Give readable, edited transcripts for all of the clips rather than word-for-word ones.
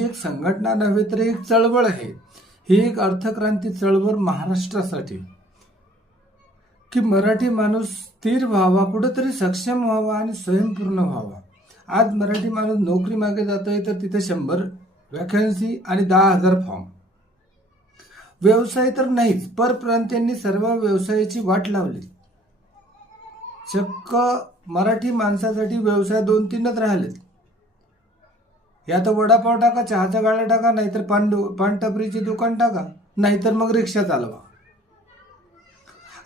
एक संघटना नव्हे तर एक चळवळ आहे. ही एक अर्थक्रांती चळवळ महाराष्ट्रासाठी, की मराठी माणूस स्थिर व्हावा, कुठेतरी सक्षम व्हावा आणि स्वयंपूर्ण व्हावा. आज मराठी माणूस नोकरी मागे जातोय तर तिथे 100 वॅकन्सी आणि 10,000 फॉर्म. व्यवसाय तर नाहीच, परप्रांतीयांनी सर्व व्यवसायाची वाट लावली. चक्क मराठी माणसासाठी व्यवसाय 2-3च राहिलेत. या तर वडापाव टाका, चहाचा गाळा टाका, नाहीतर पानटपरीची दुकान टाका, नाहीतर मग रिक्षा चालवा.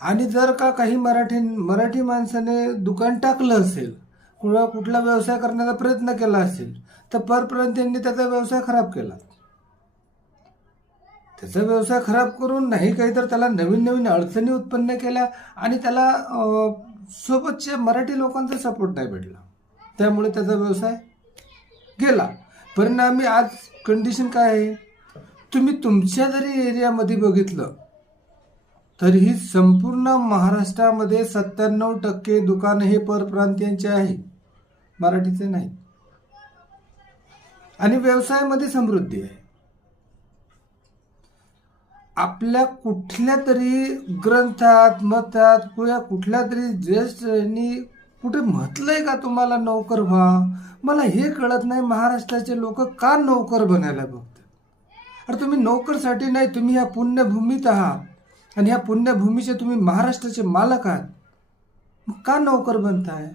आणि जर का काही मराठी माणसाने दुकान टाकलं असेल, कुठला व्यवसाय करण्याचा प्रयत्न केला असेल, तर परप्रांतीयांनी त्याचा व्यवसाय खराब केला. त्याचा व्यवसाय खराब करून नाही काही तर त्याला नवीन नवीन अडचणी उत्पन्न केल्या आणि त्याला सोबतच्या मराठी लोकांचा सपोर्ट नाही भेटला. त्यामुळे त्याचा व्यवसाय गेला. परिणामी आज कंडिशन काय आहे, तुम्ही तुमच्या जरी एरियामध्ये बघितलं तरीही संपूर्ण महाराष्ट्रामध्ये 97% दुकानं हे परप्रांतीयांचे आहे, मराठीचे नाही. आणि व्यवसायामध्ये समृद्धी आहे. आपल्या कुठल्या तरी ग्रंथात, मतात, कुठल्या तरी ज्येष्ठांनी कुठे म्हटलंय का तुम्हाला नोकर व्हा? मला हे कळत नाही, महाराष्ट्राचे लोक का नोकर बनायला बघतात? अरे तुम्ही नोकरसाठी नाही, तुम्ही ह्या पुण्यभूमीत आहात आणि ह्या पुण्यभूमीचे तुम्ही महाराष्ट्राचे मालक आहात. मग का नोकर बनताय?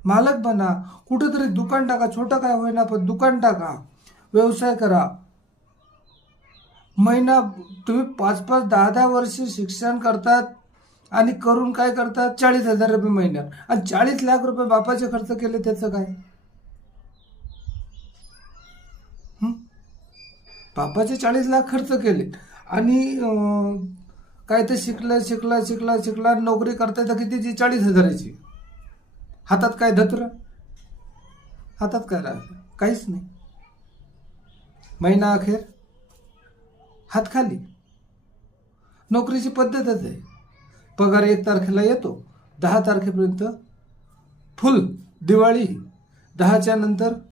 मालक बना. कुठेतरी दुकान टाका, छोटं काय होईना पण दुकान टाका, व्यवसाय करा. महिना तुम्ही 5-5, 10-10 वर्ष शिक्षण करतात आणि करून काय करतात, 40,000 रुपये महिन्यात. आणि 40 लाख रुपये बापाचे खर्च केले, त्याचं काय? बापाचे 40 लाख खर्च केले आणि काय ते शिकला नोकरी करताय तर कितीची? 40,000ची. हातात काय धत्र? हातात काय राहतं? काहीच नाही. महिना अखेर हात खाली. नोकरीची पद्धतच आहे. पगार 1 तारखेला येतो, 10 तारखेपर्यंत फुल दिवाळी, 10च्या नंतर